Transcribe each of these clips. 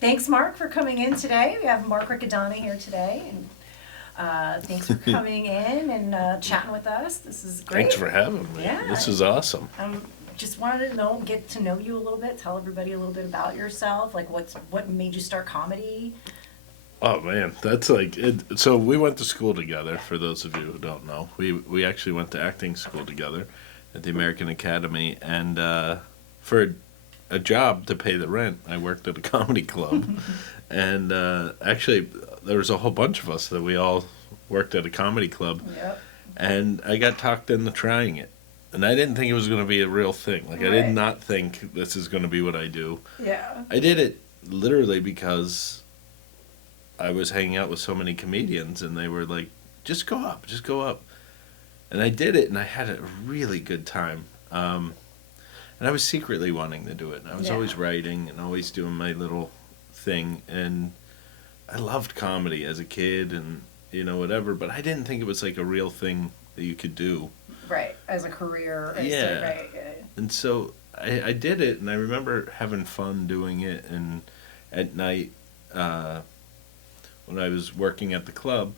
Thanks, Mark, for coming in today. We have Mark Riccadonna here today, and thanks for coming in and chatting with us. This is great. Thanks for having me. Yeah. This is awesome. Just wanted to get to know you a little bit. Tell everybody a little bit about yourself. Like, what made you start comedy? Oh man, that's like it. So we went to school together. For those of you who don't know, we actually went to acting school together at the American Academy, and for a job to pay the rent, I worked at a comedy club, and actually there was a whole bunch of us that we all worked at a comedy club, Yep. and I got talked into trying it. And I didn't think it was going to be a real thing. Like, I did Right. not think this is going to be what I do. Yeah. I did it literally because I was hanging out with so many comedians, and they were like, just go up, just go up. And I did it, and I had a really good time. And I was secretly wanting to do it. And I was Yeah. always writing and always doing my little thing. And I loved comedy as a kid and, whatever. But I didn't think it was like a real thing that you could do. Right. As a career. Yeah. Right. And so I did it, and I remember having fun doing it. And at night, when I was working at the club,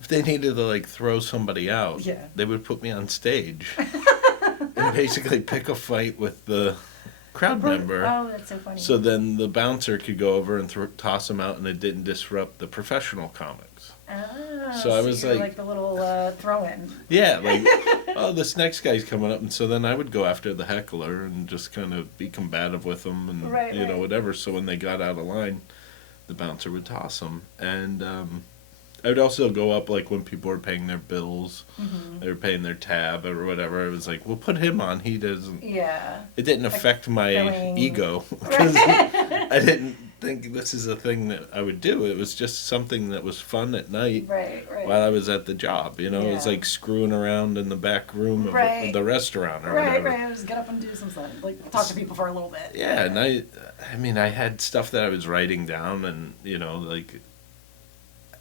if they needed to like throw somebody out, Yeah. they would put me on stage and basically pick a fight with the crowd member. Oh, that's so funny. So then the bouncer could go over and toss them out, and it didn't disrupt the professional comics. Ah, So I was you're like the little throw-in. Yeah, like, oh, this next guy's coming up, and so then I would go after the heckler and just kind of be combative with them, and Right, right. whatever. So when they got out of line, the bouncer would toss them, and I would also go up like when people were paying their bills, Mm-hmm. they were paying their tab or whatever. I was like, well, put him on. He doesn't. Yeah. It didn't affect my filling- ego because I didn't think this is a thing that I would do. It was just something that was fun at night. Right. Right. While I was at the job, it was Yeah. like screwing around in the back room of Right. the restaurant or Right. whatever. Right. Just get up and do some stuff. Like talk to people for a little bit. Yeah, and I mean, I had stuff that I was writing down, and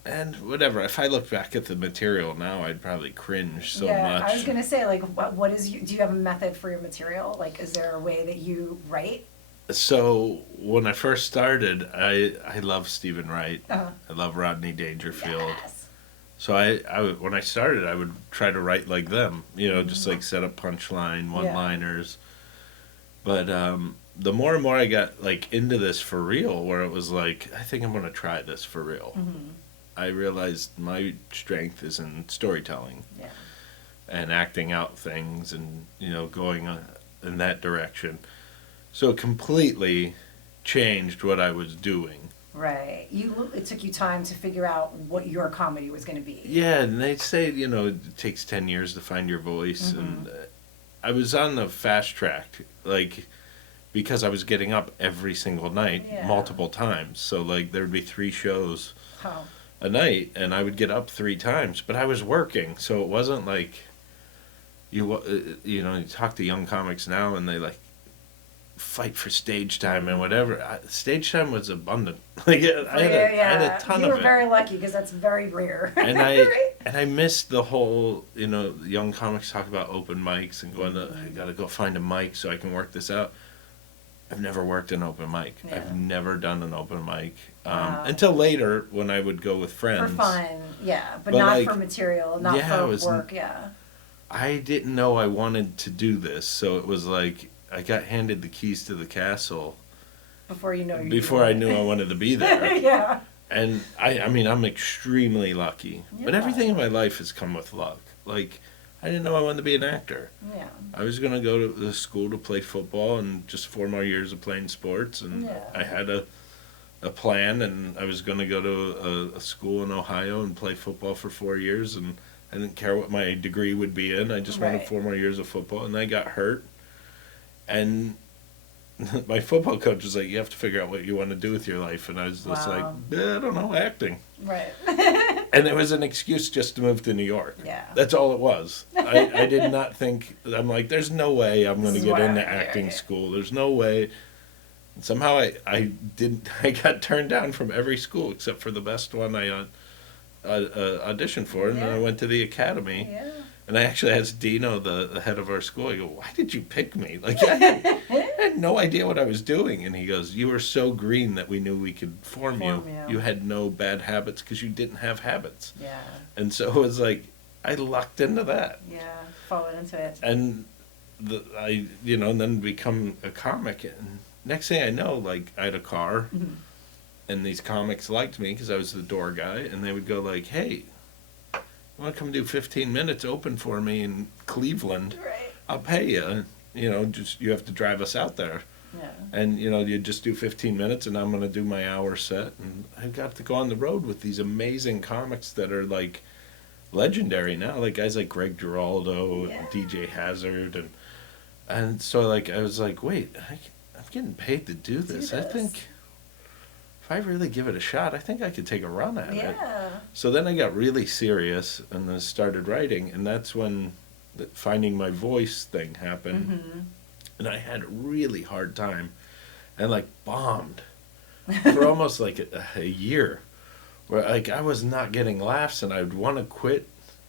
and whatever. If I look back at the material now, I'd probably cringe so yeah, much. I was gonna say, like, what is do you have a method for your material? Like, is there a way that you write? So when I first started, I love Stephen Wright. Uh-huh. I love Rodney Dangerfield. Yes. So when I started, I would try to write like them, just like set up punchline, one-liners. But the more and more I got like into this for real, where it was like, I think I'm going to try this for real. Mm-hmm. I realized my strength is in storytelling Yeah. and acting out things and, going in that direction. So it completely changed what I was doing. Right. It took you time to figure out what your comedy was going to be. Yeah, and they say, it takes 10 years to find your voice. Mm-hmm. And I was on the fast track, like, because I was getting up every single night, Yeah. multiple times. So, like, there would be 3 shows Oh. a night, and I would get up 3 times. But I was working, so it wasn't like, you talk to young comics now, and they, like, fight for stage time and whatever. Stage time was abundant. Like I had a ton you of were it. very lucky because that's very rare. And Right? I missed the whole, young comics talk about open mics and going to, I gotta go find a mic so I can work this out. I've never worked an open mic. Yeah. I've never done an open mic Wow. until later when I would go with friends. For fun, yeah, but But, not like, for material, not yeah, it for was- work, yeah. I didn't know I wanted to do this, so it was like I got handed the keys to the castle Before you know you before I knew I wanted to be there. Yeah. And I mean, I'm extremely lucky. But Yeah. everything in my life has come with luck. Like, I didn't know I wanted to be an actor. Yeah. I was going to go to the school to play football and just 4 more years of playing sports. And Yeah. I had a plan, and I was going to go to a school in Ohio and play football for 4 years. And I didn't care what my degree would be in. I just wanted Right. 4 more years of football. And I got hurt. And my football coach was like, you have to figure out what you want to do with your life. And I was just like, Wow. I don't know, acting. Right. And it was an excuse just to move to New York. Yeah. That's all it was. I did not think, I'm like, there's no way I'm going to This is get why into I'm here, acting yeah. school. There's no way. And somehow I got turned down from every school except for the best one I auditioned for. And then I Yeah. went to the academy. Yeah. And I actually asked Dino, the head of our school, I go, why did you pick me? Like, I had no idea what I was doing. And he goes, you were so green that we knew we could form you. You had no bad habits because you didn't have habits. Yeah. And so it was like, I lucked into that. Yeah, followed into it. And and then become a comic. And next thing I know, like, I had a car, Mm-hmm. and these comics liked me because I was the door guy, and they would go like, hey, you want to come do 15 minutes open for me in Cleveland? Right. I'll pay you. Just you have to drive us out there. Yeah. And, you just do 15 minutes, and I'm going to do my hour set. And I got to go on the road with these amazing comics that are, like, legendary now. Like, guys like Greg Giraldo and DJ Hazard. And so, like, I was like, wait, I'm getting paid to do this. I think if I really give it a shot, I think I could take a run at it. Yeah. So then I got really serious and then started writing, and that's when the finding my voice thing happened. Mm-hmm. And I had a really hard time and, like, bombed for almost like a year, where, like, I was not getting laughs and I would want to quit,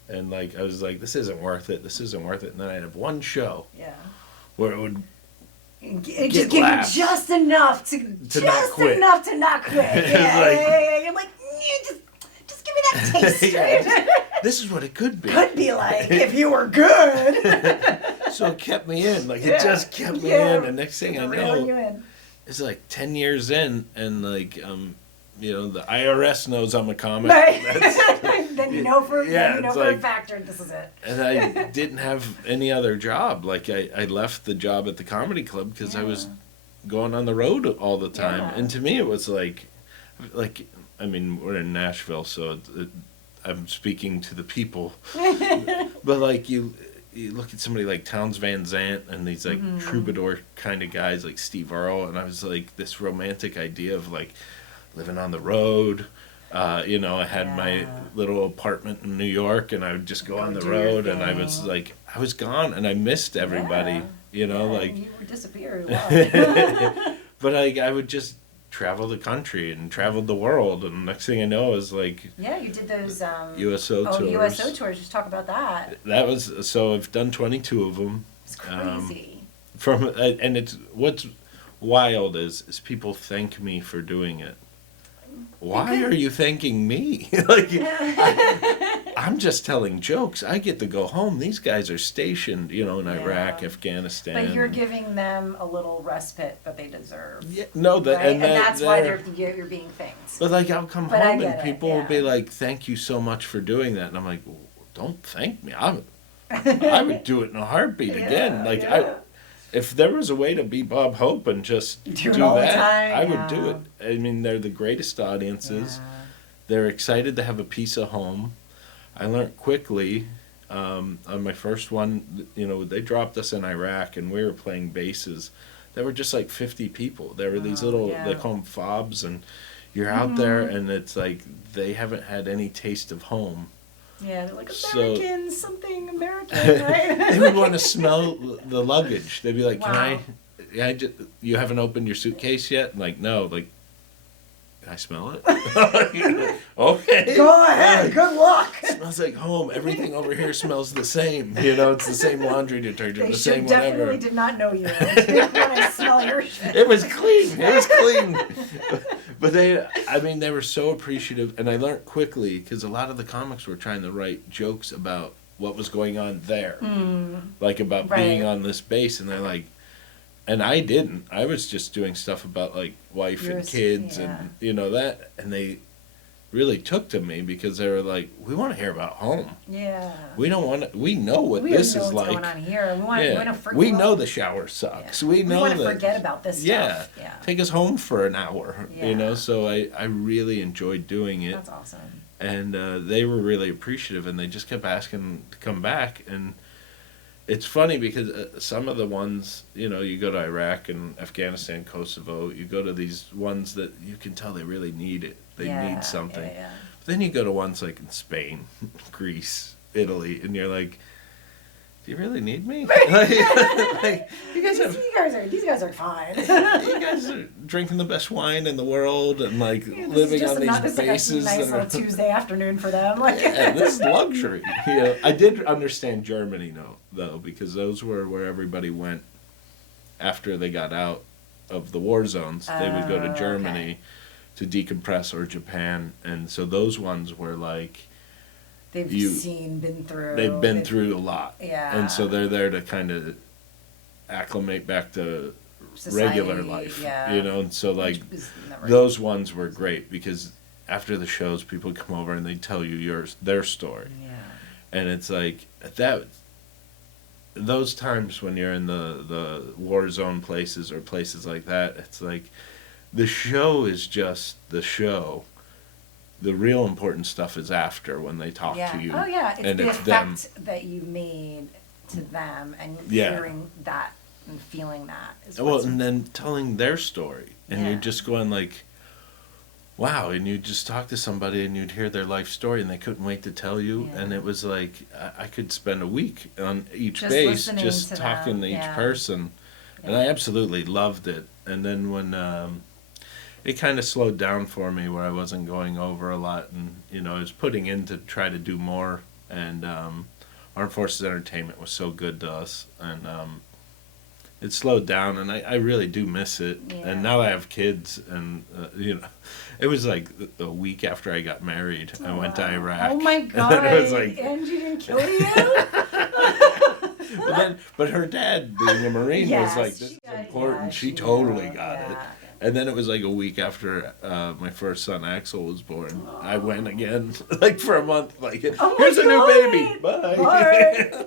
and, like, I was like, this isn't worth it, and then I'd have one show where it would just give you just enough to not quit. enough to not quit. Yeah. You're like, just give me that taste. This is what it could be. Could be like if you were good. So it kept me in. Like, it just kept me in. And next thing I know, it's like 10 years in, and, like, the IRS knows I'm a comic. Right. Then you know for a fact this is it. And I didn't have any other job. Like, I left the job at the comedy club because I was going on the road all the time. Yeah. And to me, it was like, I mean, we're in Nashville, so I'm speaking to the people. But, like, you look at somebody like Townes Van Zandt and these, like, troubadour kind of guys like Steve Earle, and I was like, this romantic idea of, like, living on the road. I had my little apartment in New York, and I would just go on the road, and I was like, I was gone, and I missed everybody. Like, you were disappeared. But, like, I would just travel the country and traveled the world, and next thing I know is, like, you did those USO tours. USO tours. Just talk about that. That was so. I've done 22 of them. It's crazy. And it's what's wild is people thank me for doing it. Why are you thanking me? Like, I'm just telling jokes. I get to go home. These guys are stationed, in Iraq, Afghanistan. But you're giving them a little respite that they deserve. Yeah, no, and that's why you're being thanked. But, like, I'll come home and people will be like, "Thank you so much for doing that," and I'm like, well, "Don't thank me. I would do it in a heartbeat again." Like, if there was a way to be Bob Hope and just do that, I would do it. I mean, they're the greatest audiences. Yeah. They're excited to have a piece of home. I learned quickly on my first one, they dropped us in Iraq, and we were playing bases. There were just like 50 people. There were these little, they call them fobs, and you're out there, and it's like they haven't had any taste of home. Yeah, they're like, something American, right? They would want to smell the luggage. They'd be like, you haven't opened your suitcase yet? And, like, no, like, can I smell it? Okay. Go ahead, good luck. It smells like home. Everything over here smells the same. It's the same laundry detergent, the same whatever. They definitely did not know you when I smell your shit. It was clean. But they were so appreciative, and I learned quickly, because a lot of the comics were trying to write jokes about what was going on there. Like, about being on this base, and they're like, and I didn't. I was just doing stuff about, like, wife and kids and, that, and they really took to me because they were like, we want to hear about home. Yeah. We don't want to, we know what this is like. We know what's going on here. We know the shower sucks. Yeah. We want to forget about this stuff. Yeah. Take us home for an hour, so I really enjoyed doing it. That's awesome. And they were really appreciative, and they just kept asking to come back. And it's funny because some of the ones, you go to Iraq and Afghanistan, Kosovo, you go to these ones that you can tell they really need it. They need something. Yeah. But then you go to ones like in Spain, Greece, Italy, and you're like, do you really need me? Like, you guys have, these guys are fine. you guys are drinking the best wine in the world and like living on these bases nice that are on a Tuesday afternoon for them. Like, yeah, this is luxury. You know, I did understand Germany though, because those were where everybody went after they got out of the war zones. They would go to Germany to decompress, or Japan, and so those ones were like they've been through. They've been through a lot. Yeah. And so they're there to kind of acclimate back to Society, regular life. yeah. You know, and so like those ones were great because after the shows, people would come over and they'd tell you their story. Yeah. And it's like those times when you're in the war zone places or places like that, it's like the show is just the show. The real important stuff is after when they talk to you. Oh yeah, it's and the it's effect them. that you made to them and Yeah. hearing that and feeling that. Well, and then telling their story, and Yeah. you're just going like, wow, and you just talk to somebody and you'd hear their life story and they couldn't wait to tell you, Yeah. and it was like I could spend a week on each Just base listening just to talking them, to each yeah. person, and Yeah. I absolutely loved it. And then when it kind of slowed down for me where I wasn't going over a lot, and you know I was putting in to try to do more, and Armed Forces Entertainment was so good to us, and it slowed down, and I really do miss it. Yeah. And now I have kids, and you know, it was like a week after I got married, I went to Iraq. Oh my and god! then it was like, Angie didn't kill you? but her dad being a Marine Yes, was like, this is yeah, important. yeah, she totally knew, got it. yeah. And then it was like a week after my first son Axel was born. I went again, like for a month. Like, Oh my here's a new God. baby. Bye. Bye.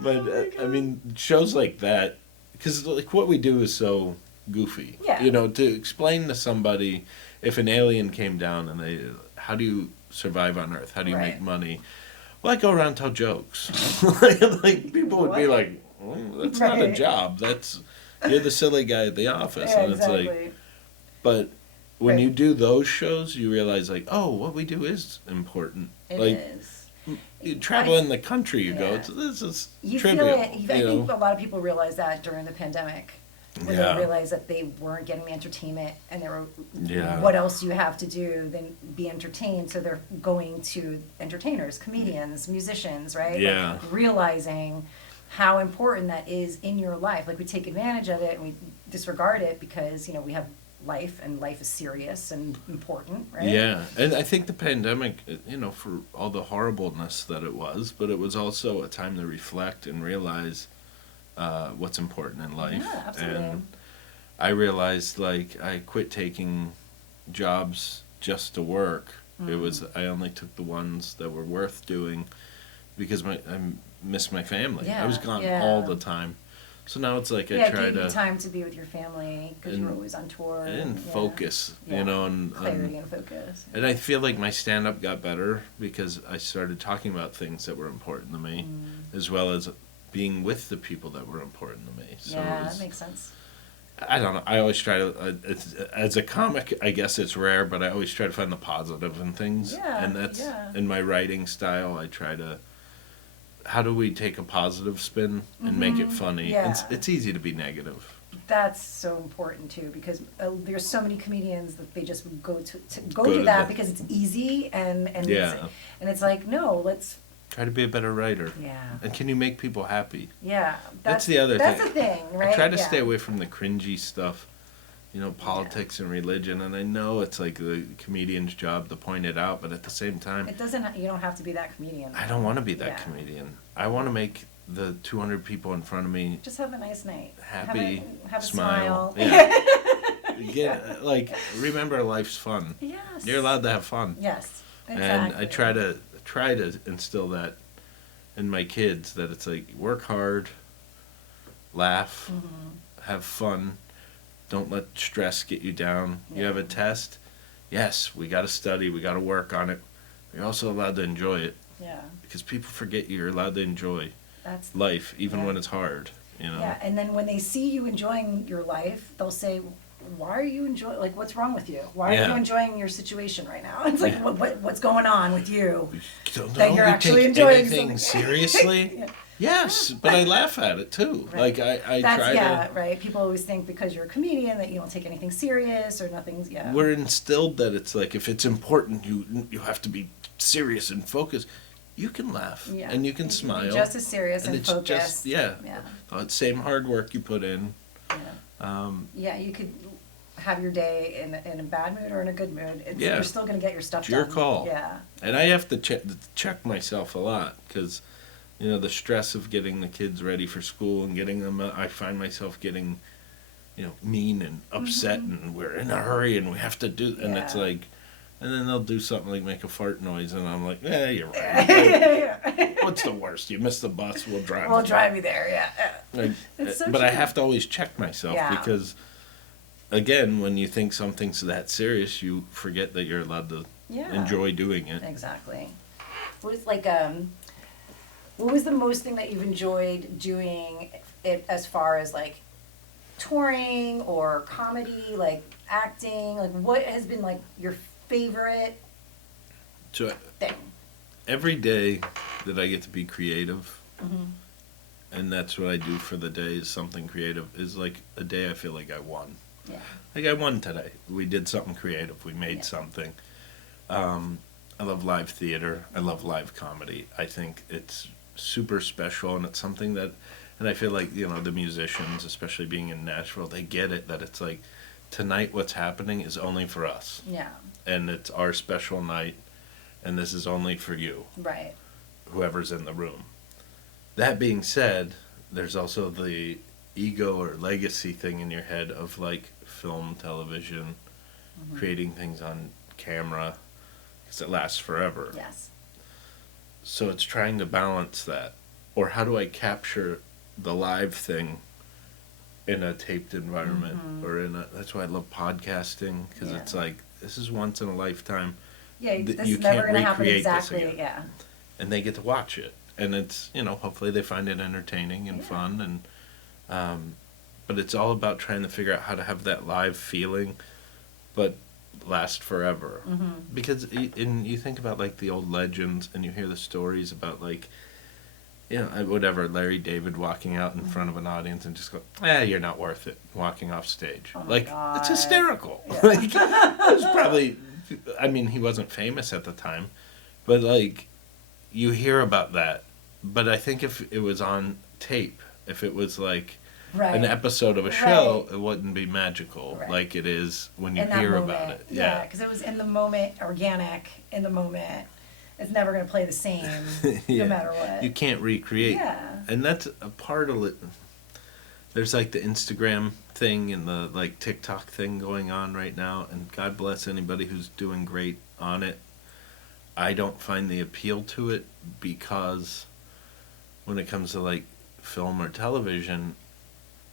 But I mean, shows like that, because like what we do is so goofy. Yeah. You know, to explain to somebody if an alien came down and how do you survive on Earth? How do you Right. make money? Well, I go around and tell jokes. Like people would be What? like, that's not a Right. job. You're the silly guy at the office, Yeah, and it's exactly. like, but when Right. you do those shows, you realize like, oh, what we do is important. It like is. you travel in the country, you go, Yeah. this is You trivial. feel it. I you think know? a lot of people realized that during the pandemic. When Yeah. they realized that they weren't getting the entertainment, and they were, Yeah. what else do you have to do than be entertained? So they're going to entertainers, comedians, musicians, right? Yeah. Like realizing how important that is in your life. Like we take advantage of it and we disregard it because, you know, we have life and life is serious and important, right? Yeah, and I think the pandemic, you know, for all the horribleness that it was, but it was also a time to reflect and realize what's important in life. Yeah, absolutely. And I realized, like, I quit taking jobs just to work. It was I only took the ones that were worth doing because I missed my family. I was Yeah, gone yeah. all the time. So now it's like I Yeah, try give you to time to be with your family because you're and- always on tour. and yeah. focus, Yeah. you know, and Clarity and focus. and I feel like my stand up got better because I started talking about things that were important to me, as well as being with the people that were important to me. So Yeah, it was, that makes sense. I don't know. I always try to, as a comic, I guess it's rare, but I always try to find the positive in things. Yeah, And that's, yeah. in my writing style, I try to, how do we take a positive spin and make it funny? Yeah. It's easy to be negative. That's so important too because there's so many comedians that they just go to Go do to that the- because it's easy and Yeah. it's like no, let's Try to be a better writer. yeah. And can you make people happy? Yeah, That's the other that's thing. the thing, right? I try to Yeah. stay away from the cringy stuff, you know, politics and religion, and I know it's like the comedian's job to point it out, but at the same time, It doesn't. You don't have to be that comedian. I don't want to be that Yeah. comedian. I want to make the 200 people in front of me Just have a nice night. happy, have a smile. smile. Yeah. Get remember life's fun. Yes. You're allowed to have fun. Yes. Exactly. And I try to instill that in my kids, that it's like work hard, laugh, have fun, don't let stress get you down. You Yeah. have a test, yes, we got to study, we got to work on it. You're also allowed to enjoy it Yeah. because people forget you're allowed to enjoy That's life even Yeah. when it's hard, you know. Yeah, and then when they see you enjoying your life, they'll say, "Why are you enjoying? Like, what's wrong with you? Why are Yeah. you enjoying your situation right now?" It's like, Yeah. what's going on with you? Don't That you're you actually take enjoying anything something. seriously? Yeah. Yes, but I laugh at it too. Right. Like I That's, try yeah, to. right. People always think because you're a comedian that you don't take anything serious or nothing's, yeah. We're instilled that it's like if it's important, you have to be serious and focused. You can laugh Yeah. and you can be smile. just as serious and it's focused. just yeah, same hard work you put in. Yeah. Yeah, you could have your day in a bad mood or in a good mood. Yeah. You're still going to get your stuff It's done. your call. Yeah. And I have to check myself a lot because, the stress of getting the kids ready for school and getting them, I find myself getting, mean and upset and we're in a hurry and we have to do, and it's Yeah. like, and then they'll do something like make a fart noise and I'm like, you're right. Like, what's the worst? You missed the bus, we'll drive. We'll drive you there, yeah. Like, It's so but I true. have to always check myself Yeah. because, again, when you think something's that serious, you forget that you're allowed to Yeah. enjoy doing it. Exactly. What was what was the most thing that you've enjoyed doing it as far as like touring or comedy, like acting? Like what has been like your favorite So thing? every day that I get to be creative, Mm-hmm. and that's what I do for the day is something creative, is like a day I feel like I won. Yeah. Like I won today. We did something creative. We made Yeah. something. I love live theater. I love live comedy. I think it's super special, and it's something that, and I feel like, the musicians, especially being in Nashville, they get it, that it's like, tonight what's happening is only for us. Yeah. And it's our special night, and this is only for you, Right. whoever's in the room. That being said, there's also the ego or legacy thing in your head of like film, television, creating things on camera, because it lasts forever. Yes. So it's trying to balance that. Or how do I capture the live thing in a taped environment or that's why I love podcasting, because Yeah. it's like, this is once in a lifetime. Yeah, Th- this you is never can't going to happen recreate this exactly. again. Yeah. And they get to watch it. And it's, hopefully they find it entertaining and Yeah. fun. But it's all about trying to figure out how to have that live feeling, but last forever. Mm-hmm. Because you think about like the old legends and you hear the stories about like, whatever, Larry David walking out in front of an audience and just go, you're not worth it, walking off stage. Oh my Like, God. it's hysterical. Yeah. Like, it was probably, he wasn't famous at the time, but like, you hear about that. But I think if it was on tape, if it was like Right. an episode of a show, Right. it wouldn't be magical Right. like it is when you In that hear moment. about it. Yeah, because it was in the moment, organic, in the moment. It's never going to play the same, Yeah. no matter what. You can't recreate. Yeah. And that's a part of it. There's like the Instagram thing and the like TikTok thing going on right now, and God bless anybody who's doing great on it. I don't find the appeal to it because when it comes to like film or television,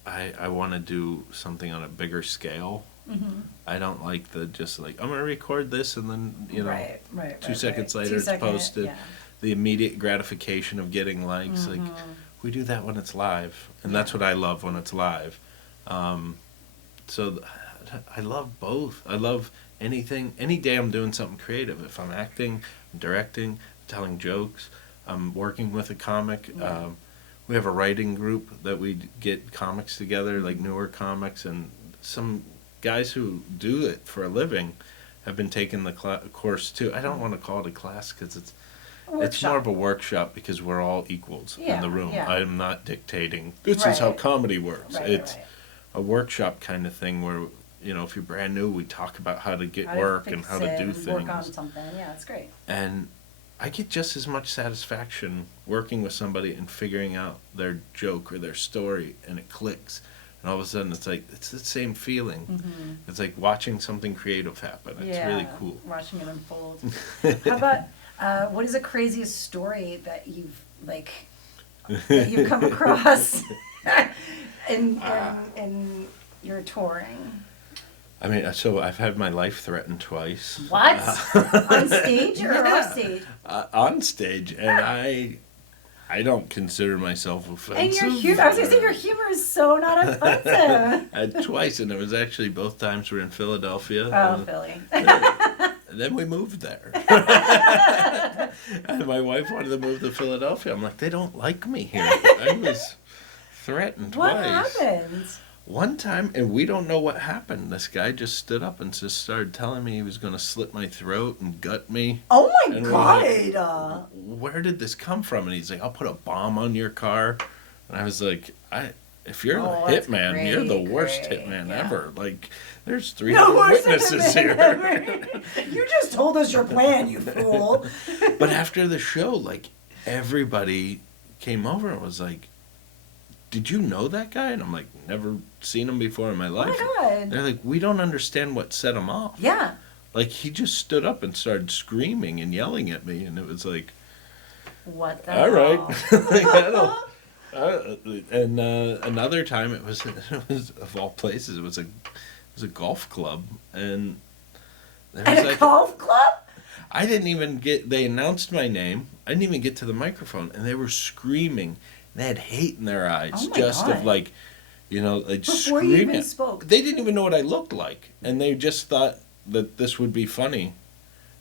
I want to do something on a bigger scale. Mm-hmm. I don't like the just like, I'm going to record this and then, Right, 2 seconds later 2 it's second, posted. yeah. The immediate gratification of getting likes. Like, we do that when it's live. And that's what I love when it's live. I love both. I love anything, any day I'm doing something creative. If I'm acting, directing, telling jokes, I'm working with a comic. Yeah. We have a writing group that we get comics together, like newer comics, and some guys who do it for a living have been taking the course too. I don't want to call it a class because it's more of a workshop because we're all equals in the room. Yeah. I'm not dictating, this is how Right. comedy works. Right, It's right. a workshop kind of thing where, if you're brand new, we talk about how to get How to work and fix how to it do and Work on things. something. Yeah, that's great. And I get just as much satisfaction working with somebody and figuring out their joke or their story and it clicks. And all of a sudden it's like, it's the same feeling. Mm-hmm. It's like watching something creative happen. It's really cool. Watching it unfold. How about what is the craziest story that you've come across in your touring? I mean, so I've had my life threatened twice. What? On stage or off stage? On stage, and I don't consider myself offensive. And I was gonna say your humor is so not offensive. Twice, and it was actually both times we're in Philadelphia. Oh, Philly. And then we moved there. And my wife wanted to move to Philadelphia. I'm like, they don't like me here. I was threatened What twice. happened? One time, and we don't know what happened. This guy just stood up and just started telling me he was going to slit my throat and gut me. Oh my And we're God. like, where did this come from? And he's like, I'll put a bomb on your car. And I was like, if you're Oh, the that's hitman, you're the worst great, hitman yeah. ever. Like, there's No 300 worse witnesses than here. ever. You just told us your plan, you fool. But after the show, like, everybody came over and was like, did you know that guy? And I'm like, never seen him before in my life. Oh my God. They're like, we don't understand what set him off. Yeah. Like, he just stood up and started screaming and yelling at me, and it was like, What the all right. hell? Like, I don't. And another time, it was of all places, it was a golf club, and there was At a golf club? I didn't even get. They announced my name. I didn't even get to the microphone, and they were screaming. They had hate in their eyes, Oh my just God. of like, like Before you screaming. even spoke. They didn't even know what I looked like, and they just thought that this would be funny.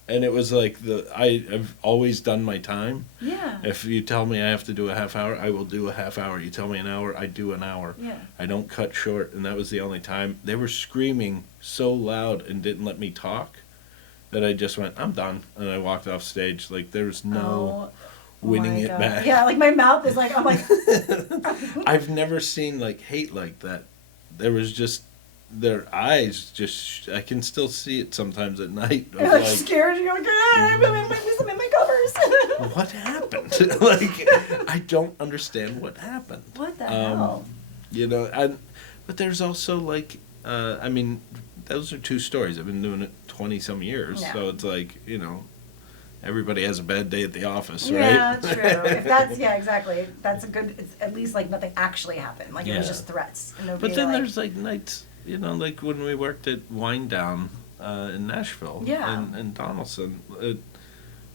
And it was like I've always done my time. Yeah. If you tell me I have to do a half hour, I will do a half hour. You tell me an hour, I do an hour. Yeah. I don't cut short, and that was the only time. They were screaming so loud and didn't let me talk that I just went, I'm done, and I walked off stage. Like, there was no winning my it God. back. Yeah, like my mouth is like, I'm like. I've never seen like hate like that. There was just their eyes just I can still see it sometimes at night. Of You're like like, scared. You're like, I'm in my covers. what happened? Like, I don't understand what happened. What the hell? But there's also like, I mean, those are two stories. I've been doing it 20 some years, Yeah. so it's like, everybody has a bad day at the office, right? Yeah, true. If that's exactly. That's a good. It's at least like nothing actually happened. Like it was Yeah. just threats. And nobody, But then like, there's like nights, like when we worked at Wine Down in Nashville, Yeah. in Donaldson,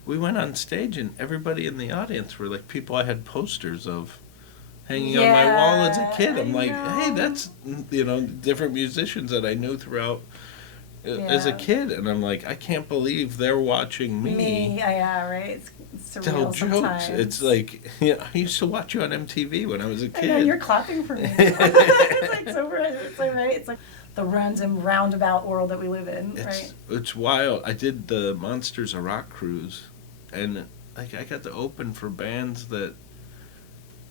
we went on stage and everybody in the audience were like people I had posters of hanging on my wall as a kid. I'm I like, hey, know. that's different musicians that I knew throughout as a Yeah. kid, and I'm like, I can't believe they're watching me. Yeah, right. It's Tell surreal jokes. sometimes. It's like I used to watch you on MTV when I was a I kid. know you're clapping for me. It's like so right. It's like right. It's like the random roundabout world that we live in, right? It's wild. I did the Monsters of Rock cruise, and like I got to open for bands that,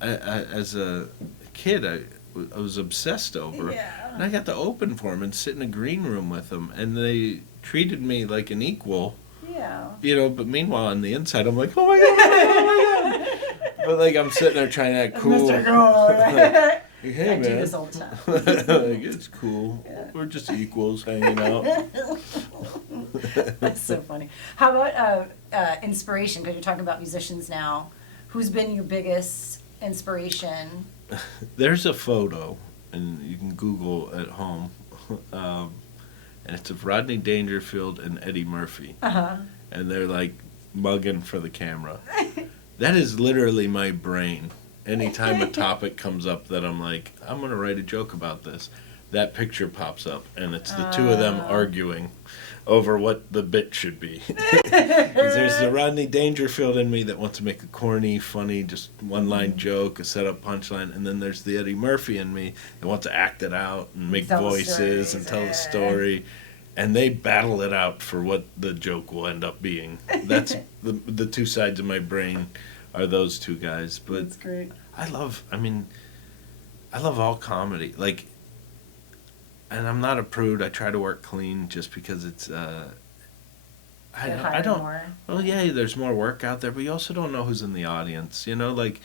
as a kid, I was obsessed over. Yeah. And I got to open for them and sit in a green room with them, and they treated me like an equal. Yeah. But meanwhile on the inside, I'm like, oh my god, oh my god. But like I'm sitting there trying to act cool. Mr. Cool, right? Like, hey, I do man. this all the time. Like, it's cool. Yeah. We're just equals hanging out. That's so funny. How about inspiration? Because you're talking about musicians now. Who's been your biggest inspiration? There's a photo, and you can Google at home, and it's of Rodney Dangerfield and Eddie Murphy, and they're like mugging for the camera. That is literally my brain. Anytime a topic comes up that I'm like, I'm gonna write a joke about this, that picture pops up, and it's the two of them arguing over what the bit should be. 'Cause there's the Rodney Dangerfield in me that wants to make a corny, funny, just one-line joke, a setup punchline, and then there's the Eddie Murphy in me that wants to act it out and make Tell the voices stories, and tell yeah. the story. And they battle it out for what the joke will end up being. That's the two sides of my brain are those two guys. But That's great. I love all comedy. Like, and I'm not a prude. I try to work clean just because it's, I don't, More. well, yeah, there's more work out there, but you also don't know who's in the audience. Like,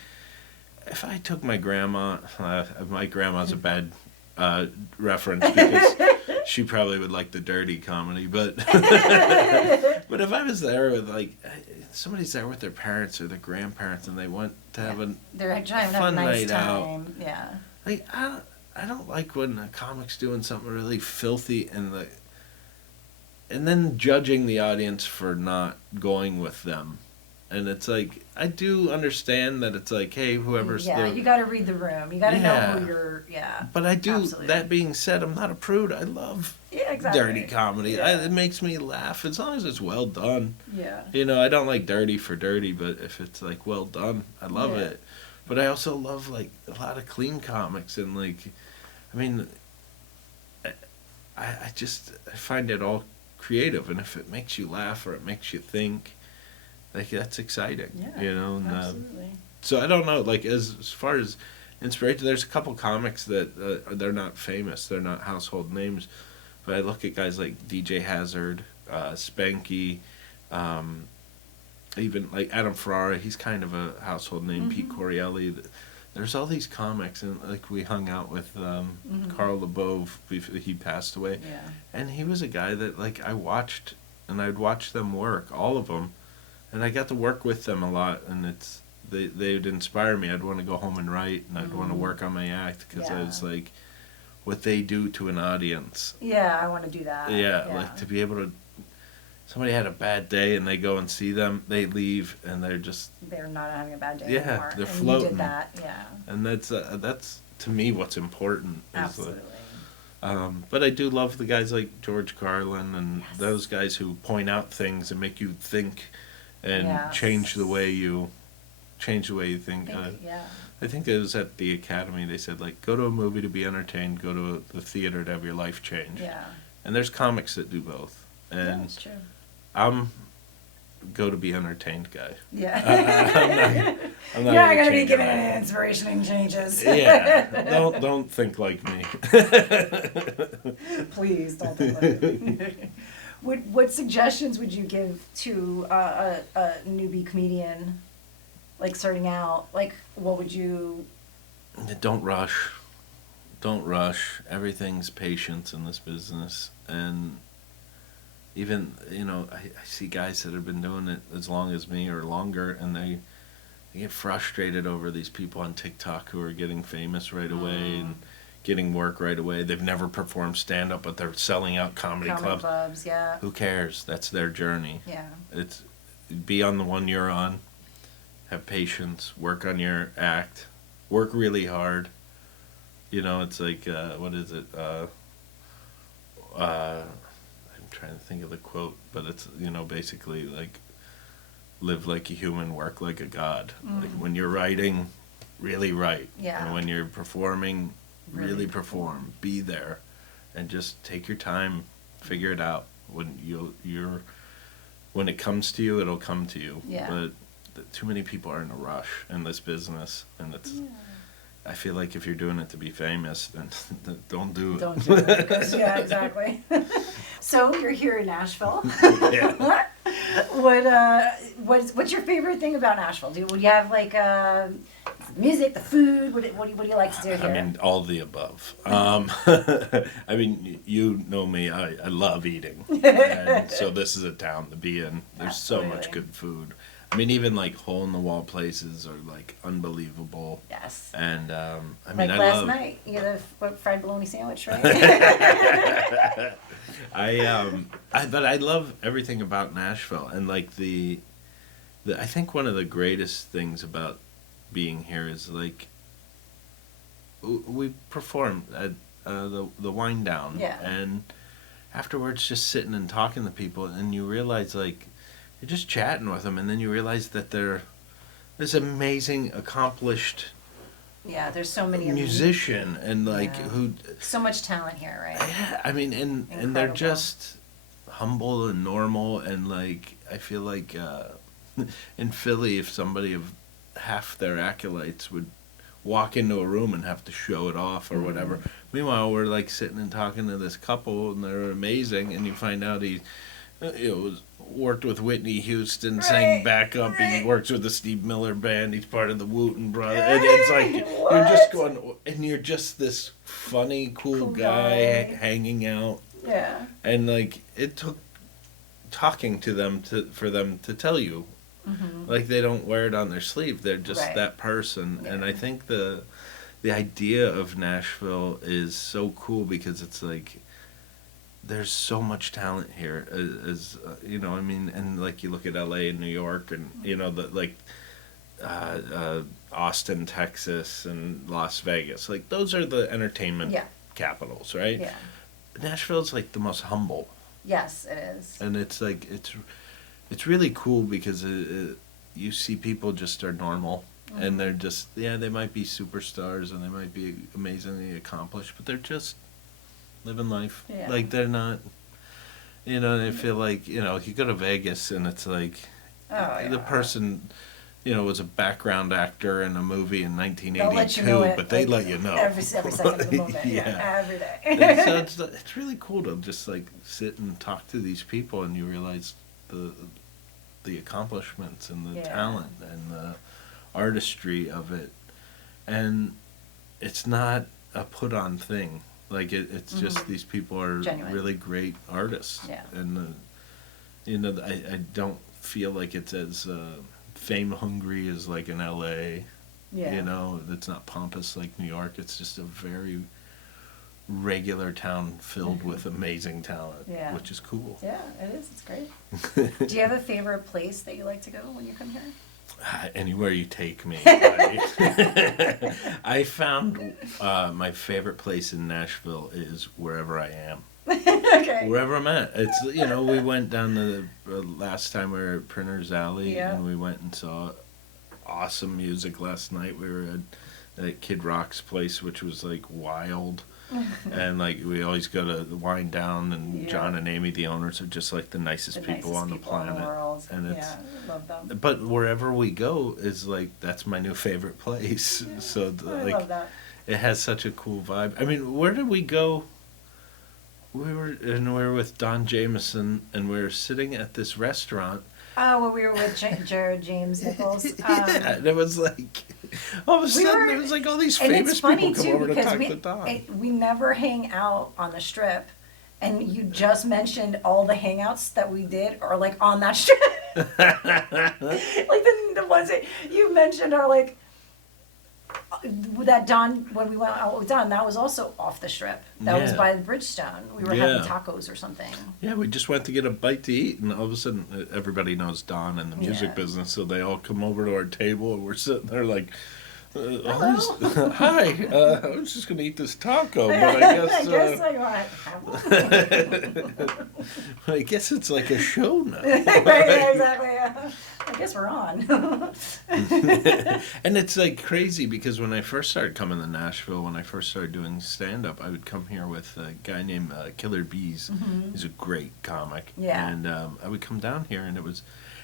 if I took my grandma's a bad reference because she probably would like the dirty comedy, but but if I was there with like somebody's there with their parents or their grandparents and they want to have a They're trying to have a fun nice night time. out. Yeah. Like I don't like when a comic's doing something really filthy and then judging the audience for not going with them. And it's like, I do understand that it's like, hey, whoever's Yeah, the... you got to read the room. You got to know Yeah. who you're. Yeah. But I do, Absolutely. that being said, I'm not a prude. I love Yeah, exactly. dirty comedy. Yeah. It makes me laugh as long as it's well done. Yeah. You know, I don't like dirty for dirty, but if it's like well done, I love Yeah. it. But I also love like a lot of clean comics and like, I mean, I just I find it all creative, and if it makes you laugh or it makes you think, like that's exciting. Yeah. You know, and, Absolutely. so I don't know, like as far as inspiration, there's a couple comics that they're not famous, they're not household names, but I look at guys like DJ Hazard, Spanky, even like Adam Ferrara. He's kind of a household name. Pete Corielli. There's all these comics, and like we hung out with Carl LeBove. He passed away, Yeah. and he was a guy that like I watched, and I'd watch them work, all of them, and I got to work with them a lot, and they'd inspire me. I'd want to go home and write, and I'd want to work on my act because I Yeah. was like, what they do to an audience. Yeah, I want to do that. Yeah, like to be able to. Somebody had a bad day, and they go and see them. They leave, and they're just. They're not having a bad day Yeah, anymore. they're and floating. You did that, yeah. And that's to me what's important. Is Absolutely. but I do love the guys like George Carlin and Yes. those guys who point out things and make you think, and Yes. change the way you think. Yeah. I think it was at the Academy. They said like, go to a movie to be entertained, go to the theater to have your life change. Yeah. And there's comics that do both. Yeah, And that's true. I'm go to be entertained guy. Yeah. I'm not You're not gonna gonna be change giving my any life. inspiration and changes. Yeah, don't think like me. Please don't think like me. What suggestions would you give to a newbie comedian, like starting out? Like, what would you? Don't rush. Don't rush. Everything's patience in this business, and even I see guys that have been doing it as long as me or longer, and they get frustrated over these people on TikTok who are getting famous right away and getting work right away. They've never performed stand up, but they're selling out comedy clubs. Yeah. Who cares? That's their journey. Yeah. It's be on the one you're on. Have patience. Work on your act. Work really hard. It's like what is it? I'm trying to think of the quote, but it's basically like live like a human, work like a god. Like when you're writing, really write. Yeah. And when you're performing, really perform. perform. Be there, and just take your time. Figure it out. When when it comes to you, it'll come to you. Yeah. But too many people are in a rush in this business, and it's. I feel like if you're doing it to be famous, then don't do it. Don't do it. Because, yeah, exactly. So you're here in Nashville. Yeah. What's your favorite thing about Nashville? Would you have like music, the food? What do you like to do here? I mean, all of the above. I mean, you know me. I love eating, and so this is a town to be in. There's so much Absolutely. good food. I mean, even like hole-in-the-wall places are like unbelievable. Yes. And I Like mean, I last love. night, you had a fried bologna sandwich, right? But I love everything about Nashville, and like the I think one of the greatest things about being here is like we perform at the Wind Down, Yeah. and afterwards just sitting and talking to people, and you realize like you're just chatting with them, and then you realize that they're this amazing, accomplished Yeah, there's so many musician, and like Yeah. who. So much talent here, right? Yeah, I mean, and they're Incredible. just humble and normal, and like I feel like in Philly, if somebody of half their acolytes would walk into a room and have to show it off or whatever. Meanwhile, we're like sitting and talking to this couple, and they're amazing, and you find out he worked with Whitney Houston, sang backup, and he works with the Steve Miller Band. He's part of the Wooten Brothers. And it's like you're just going, and you're just this funny, cool guy hanging out. Yeah. And like it took talking to them for them to tell you, like they don't wear it on their sleeve. They're just Right. that person. Yeah. And I think the idea of Nashville is so cool because it's like there's so much talent here. As you know, I mean, and like you look at L.A. and New York, and you know the like Austin, Texas, and Las Vegas. Like those are the entertainment Yeah. capitals, right? Yeah. Nashville's like the most humble, Yes, it is. and it's like it's really cool because you see people just are normal, and they're just they might be superstars and they might be amazingly accomplished, but they're just living life. Yeah. Like they're not, they feel like you go to Vegas and it's like Oh, yeah. the person. Was a background actor in a movie in They'll 1982, let you know it, but they like, let you know every second of the moment. Yeah. Every day. And so it's really cool to just like sit and talk to these people, and you realize the accomplishments and the Yeah. talent and the artistry of it, and it's not a put on thing. Like it's just these people are Genuine. really great artists, Yeah. and I don't feel like it's as fame hungry as like in L.A. Yeah. It's not pompous like New York. It's just a very regular town filled with amazing talent, Yeah. which is cool. Yeah, it is. It's great. Do you have a favorite place that you like to go when you come here? Anywhere you take me. I found my favorite place in Nashville is wherever I am. Okay. Wherever I'm at. It's we went down the last time we were at Printer's Alley, Yeah. and we went and saw awesome music last night. We were at Kid Rock's place, which was like wild. And like we always go to Wind Down, and Yeah. John and Amy, the owners, are just like the nicest people on the planet. world. And it's Yeah, love them. but wherever we go is like that's my new favorite place. Yeah. So I like love that. it has such a cool vibe. I mean, where did we go? We were with Don Jameson, and we were sitting at this restaurant. Oh, when we were with Jared James Nichols. And it was like all of a sudden it was like all these And famous it's funny people come too over to because talk to Don. we never hang out on the strip, and you just mentioned all the hangouts that we did are like on that strip. Like the ones that you mentioned are like that Don when we went out with Don, that was also off the strip. That was Yeah. by the Bridgestone. We were Yeah. having tacos or something. Yeah, we just went to get a bite to eat, and all of a sudden, everybody knows Don in the music Yeah. business, so they all come over to our table, and we're sitting there like, Hello. hi, I was just going to eat this taco, but I guess, I guess it's like a show now. Right, exactly. Yeah. I guess we're on. And it's like crazy because when I first started coming to Nashville, when I first started doing stand-up, I would come here with a guy named Killer Bees. He's a great comic. Yeah. And I would come down here, and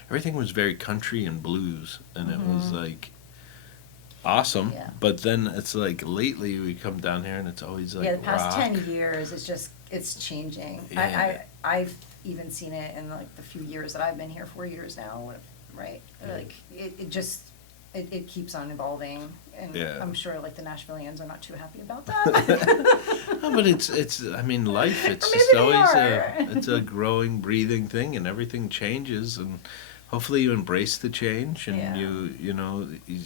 everything was very country and blues, and it was like awesome. Yeah. But then it's like lately we come down here, and it's always like Yeah, the past rock. 10 years, it's changing. Yeah. I've even seen it in like the few years that I've been here, 4 years now, right? Yeah. Like, it keeps on evolving, and Yeah. I'm sure like the Nashvillians are not too happy about that. No, but it's I mean life. It's Or maybe just they always are. it's a growing, breathing thing, and everything changes, and hopefully you embrace the change, and Yeah.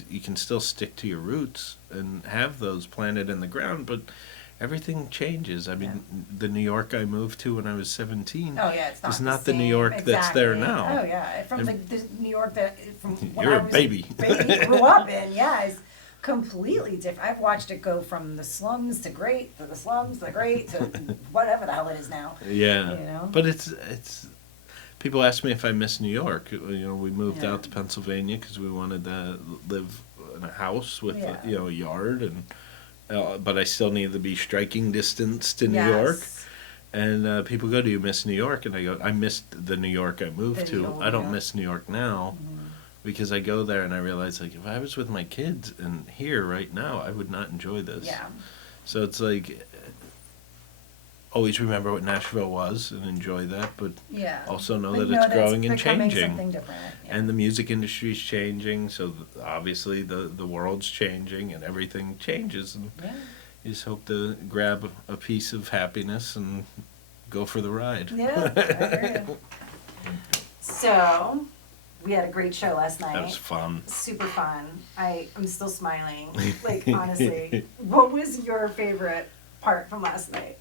you can still stick to your roots and have those planted in the ground, but everything changes. I mean, the New York I moved to when I was 17 Oh yeah, it's not is the not the New same. York that's there Exactly. now. Oh yeah, from And- the New York that from when You're I a was baby. grew up in. Yeah, it's completely different. I've watched it go from the slums to great to the slums to great to whatever the hell it is now. Yeah, You know? but it's people ask me if I miss New York. We moved Yeah. out to Pennsylvania because we wanted to live in a house with Yeah. a yard, and but I still needed to be striking distance to New York. Yes. And people go, "Do you miss New York?" And I go, "I missed the New York I moved The to. old I don't York. miss New York now." Because I go there and I realize, like, if I was with my kids and here right now, I would not enjoy this. Yeah. So it's like, always remember what Nashville was and enjoy that, but Yeah. also know But that it's growing and becoming changing. Something different. Yeah. And the music industry's changing, so obviously the world's changing and everything changes. And yeah. you just hope to grab a piece of happiness and go for the ride. Yeah, I hear you. So, we had a great show last night. That was fun. Super fun. I'm still smiling. Like, honestly. What was your favorite part from last night?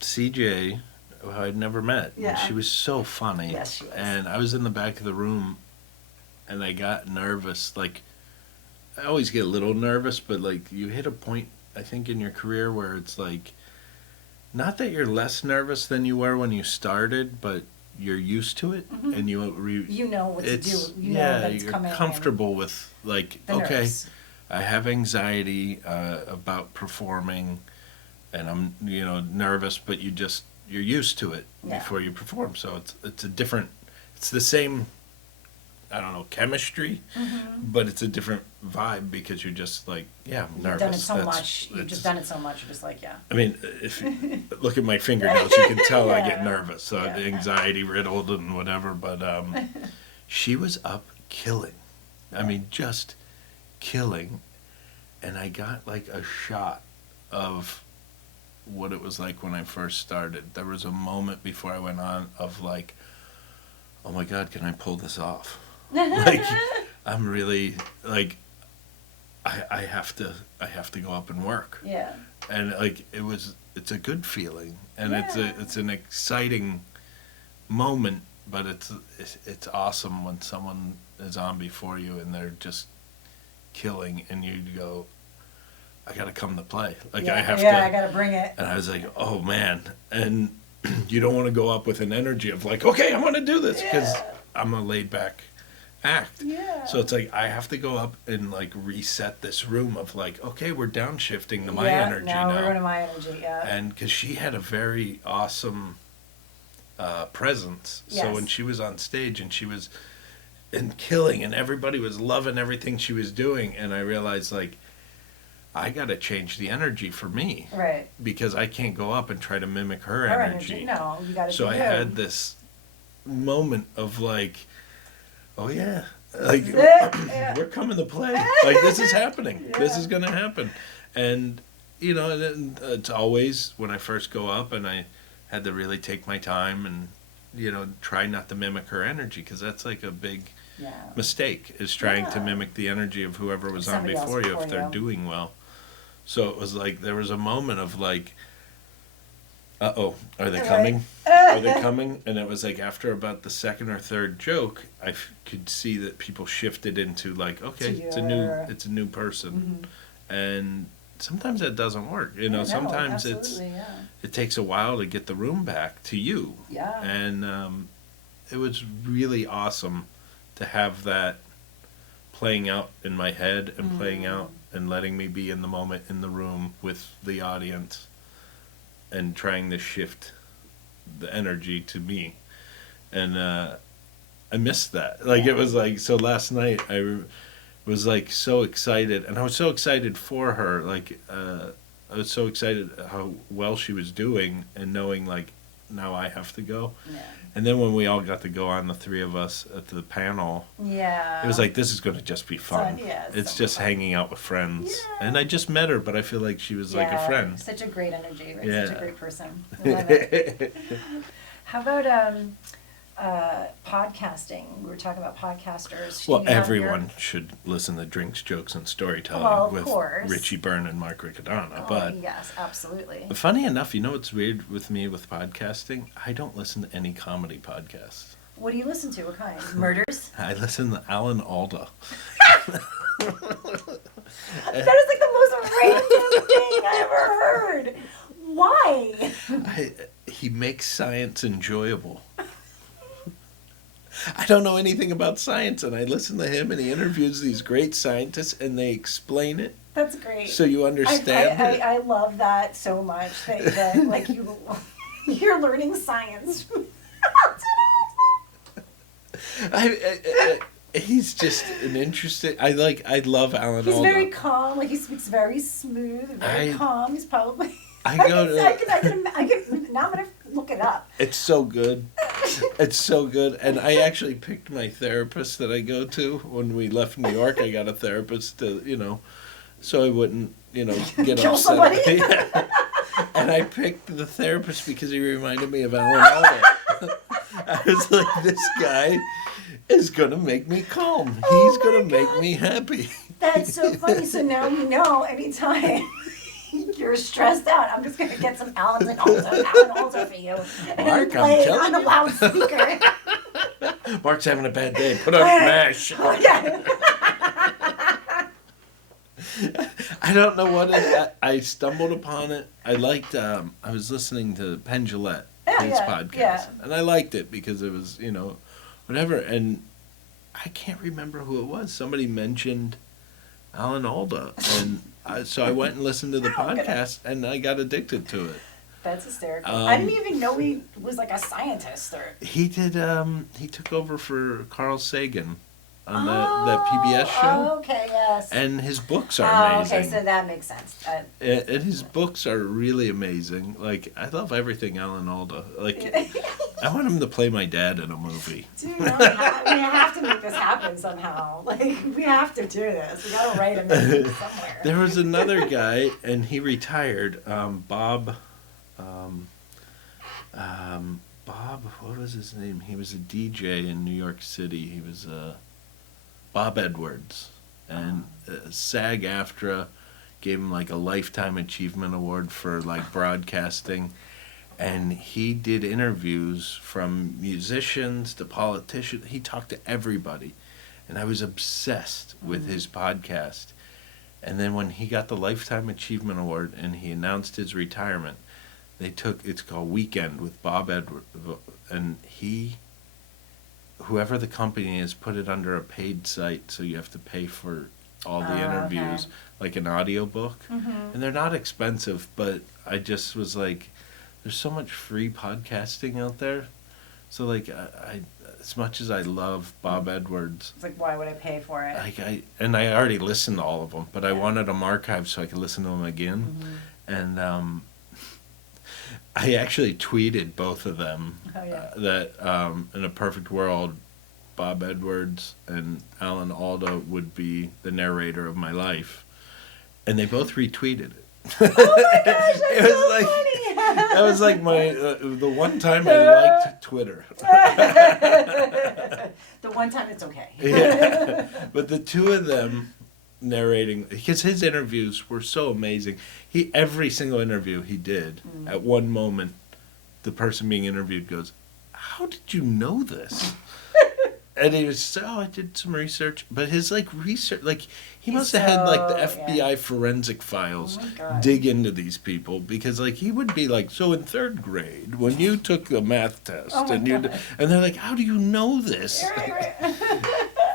CJ, who I'd never met. Yeah. And she was so funny. Yes, she was. And I was in the back of the room, and I got nervous. Like, I always get a little nervous, but like you hit a point, I think, in your career where it's like, not that you're less nervous than you were when you started, but you're used to it, and you know what to do. You know Yeah, that it's you're coming. comfortable with like, The okay, nerves. I have anxiety about performing, and I'm nervous, but you're used to it before you perform. So it's a different, it's the same, I don't know, chemistry, but it's a different vibe because you're just like, yeah, I'm nervous. You've done it so much. You've just done it so much. You're just like, yeah. I mean, if you look at my fingernails, you can tell I get nervous. So Yeah. anxiety riddled and whatever. But she was up killing. I mean, just killing. And I got like a shot of what it was like when I first started. There was a moment before I went on of like, oh my God, can I pull this off? Like, I'm really like, I have to go up and work. Yeah. And like it's a good feeling, and it's an exciting moment, but it's awesome when someone is on before you and they're just killing, and you go, I gotta come to play. Like I have to. Yeah, I gotta bring it. And I was like, oh man, and you don't want to go up with an energy of like, okay, I'm gonna do this because I'm a laid back act. Yeah. So it's like I have to go up and like reset this room of like, okay, we're downshifting to my Yeah, energy now. now. We're going to my energy, yeah. And because she had a very awesome presence. So Yes. when she was on stage and she was killing and everybody was loving everything she was doing, and I realized like, I got to change the energy for me. Right. Because I can't go up and try to mimic her Her energy. No, you got to So do I you. had this moment of like, oh yeah, like Yeah. we're coming to play. Like this is happening. This is gonna happen. And it's always when I first go up, and I had to really take my time and try not to mimic her energy, because that's like a big mistake, is trying to mimic the energy of whoever was on Somebody else before you before if they're you. doing well. So it was like there was a moment of like, uh-oh, are they coming? Are they coming? And it was like after about the second or third joke, I could see that people shifted into like, okay, it's a new person. And sometimes that doesn't work. Sometimes it takes a while to get the room back to you. Yeah. And it was really awesome to have that playing out in my head and playing out and letting me be in the moment in the room with the audience and trying to shift the energy to me. And I missed that. Like it was like, so last night I was like so excited, and I was so excited for her. Like I was so excited how well she was doing, and knowing like now I have to go. Yeah. And then when we all got to go on, the three of us at the panel, it was like, this is going to just be fun. It's so just fun. hanging out with friends. Yeah. And I just met her, but I feel like she was like a friend. Such a great energy, right? Yeah. Such a great person. I love it. How about podcasting? We were talking about podcasters. Well, everyone should listen to Drinks, Jokes, and Storytelling with course. Richie Byrne and Mark Riccadonna. Oh, yes, absolutely. Funny enough, you know what's weird with me with podcasting? I don't listen to any comedy podcasts. What do you listen to? What kind? Murders? I listen to Alan Alda. That is like the most random thing I ever heard. Why? He makes science enjoyable. I don't know anything about science, and I listen to him, and he interviews these great scientists, and they explain it. That's great. So you understand it. I love that so much. That like you're learning science. He's just an interesting. I love Alan Alda. He's very calm. Like he speaks very smooth, very calm. He's probably. I can. Now I'm gonna look it up. It's so good. It's so good. And I actually picked my therapist that I go to when we left New York. I got a therapist to, so I wouldn't, get Kill upset. somebody? Yeah. And I picked the therapist because he reminded me of Alan Alda. I was like, this guy is going to make me calm. He's going to make me happy. That's so funny. So now you know anytime you're stressed out. I'm just gonna get some Alan Alda for you and Mark, I'm play it telling on the you. loudspeaker. Mark's having a bad day. Put on MASH. Okay. I don't know what I stumbled upon it. I liked. I was listening to Penn Jillette, his podcast, and I liked it because it was whatever. And I can't remember who it was. Somebody mentioned Alan Alda, and so I went and listened to the podcast, and I got addicted to it. That's hysterical. I didn't even know he was like a scientist or. He did. He took over for Carl Sagan on that PBS show. Oh, okay, yes. And his books are amazing. Okay, so that makes sense. And his books are really amazing. Like, I love everything Alan Alda. Like, I want him to play my dad in a movie. Dude, we have to make this happen somehow. Like, we have to do this. We gotta write him in somewhere. There was another guy, and he retired. Bob, what was his name? He was a DJ in New York City. He was Bob Edwards. And SAG-AFTRA gave him like a Lifetime Achievement Award for like broadcasting. And he did interviews from musicians to politicians. He talked to everybody. And I was obsessed with his podcast. And then when he got the Lifetime Achievement Award and he announced his retirement, it's called Weekend with Bob Edwards. And whoever the company is, put it under a paid site, so you have to pay for all the interviews, like an audiobook. And they're not expensive, but I just was like, there's so much free podcasting out there. So like, I as much as I love Bob Edwards, it's like, why would I pay for it? I already listened to all of them, but I wanted them archived so I could listen to them again. And I actually tweeted both of them that in a perfect world, Bob Edwards and Alan Alda would be the narrator of my life, and they both retweeted it. Oh my gosh, that's It was so like- funny. That was like my the one time I liked Twitter. The one time it's okay. Yeah, but the two of them narrating, because his interviews were so amazing. Every single interview he did, at one moment, the person being interviewed goes, "How did you know this?" And he was, I did some research. But his research, he must have had the FBI forensic files dig into these people, because he would be like, so in third grade when you took the math test and they're like, how do you know this? Right.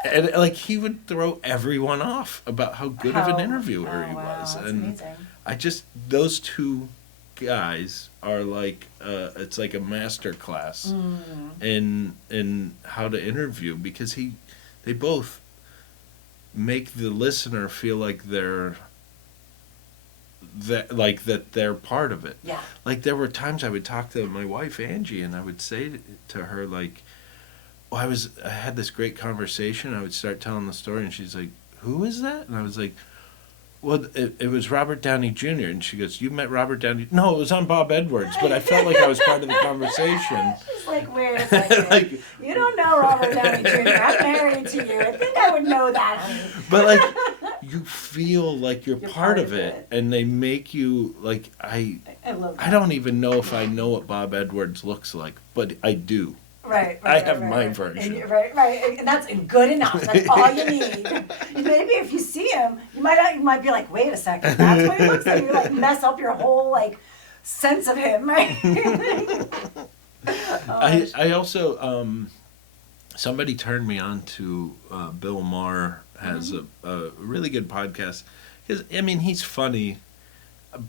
And he would throw everyone off about how good of an interviewer he was. That's And amazing. those two guys are it's like a master class in how to interview, because they both make the listener feel like they're part of it. Yeah. There were times I would talk to my wife Angie, and I would say to her I had this great conversation. I would start telling the story, and she's like, "Who is that?" And I was like, "Well, it was Robert Downey Jr." And she goes, "You met Robert Downey?" No, it was on Bob Edwards, but I felt like I was part of the conversation. She's like, wait a second. You don't know Robert Downey Jr. I'm married to you. I think I would know that, honey. But you feel like you're part of it, and they make you I love that. I don't even know if I know what Bob Edwards looks like, but I do. Right. I have my version. And, right. And that's good enough. That's all you need. Maybe if you see him, you might be like, wait a second, that's what he looks like. You mess up your whole sense of him, right? I also somebody turned me on to Bill Maher has a really good podcast, because he's funny,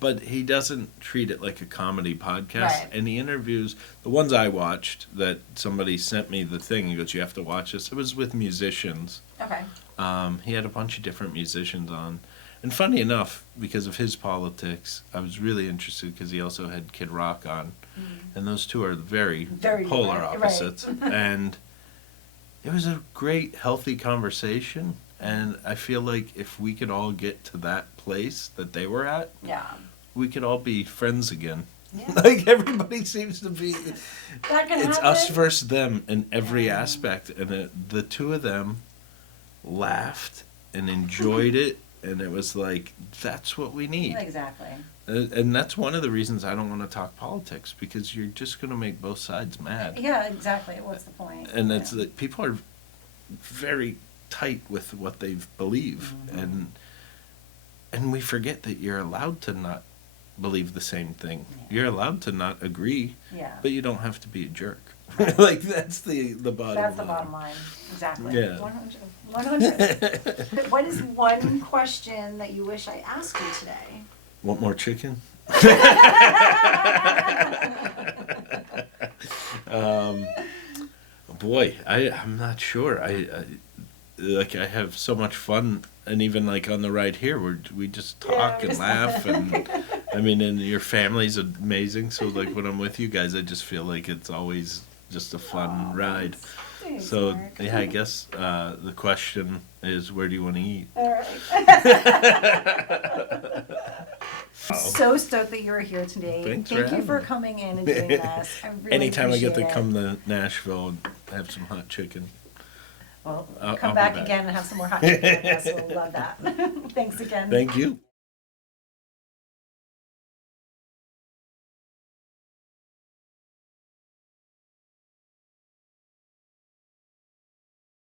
but he doesn't treat it like a comedy podcast. Right. And he interviews, the ones I watched, that somebody sent me the thing, he goes, you have to watch this. It was with musicians. Okay. He had a bunch of different musicians on. And funny enough, because of his politics, I was really interested, because he also had Kid Rock on. And those two are very polar opposites. Right. And it was a great, healthy conversation. And I feel like if we could all get to that place that they were at, we could all be friends again. Yeah. Everybody seems to be. It's us versus them in every aspect. And the two of them laughed and enjoyed it. and it was like, that's what we need. Exactly. And that's one of the reasons I don't want to talk politics, because you're just going to make both sides mad. Yeah, exactly. What's the point? And it's that people are very tight with what they believe, and we forget that you're allowed to not believe the same thing. Yeah. You're allowed to not agree, Yeah. but you don't have to be a jerk. Like, that's the bottom line. That's the bottom line. Exactly. Yeah. 100. 100. What is one question that you wish I asked you today? Want more chicken? Boy, I'm not sure. I have so much fun, and even like on the ride here, we just talk and laugh, and I mean, and your family's amazing. So like when I'm with you guys, I just feel like it's always just a fun ride. Thanks, So Mark. yeah, I guess the question is, where do you want to eat? All right. So stoked that you were here today. Thanks Thank for you for having me. coming in and doing this. I really Anytime I get to appreciate it. come to Nashville and have some hot chicken. Well, I'll come be back back. again and have some more hot chicken with us. We'll love that. Thanks again. Thank you.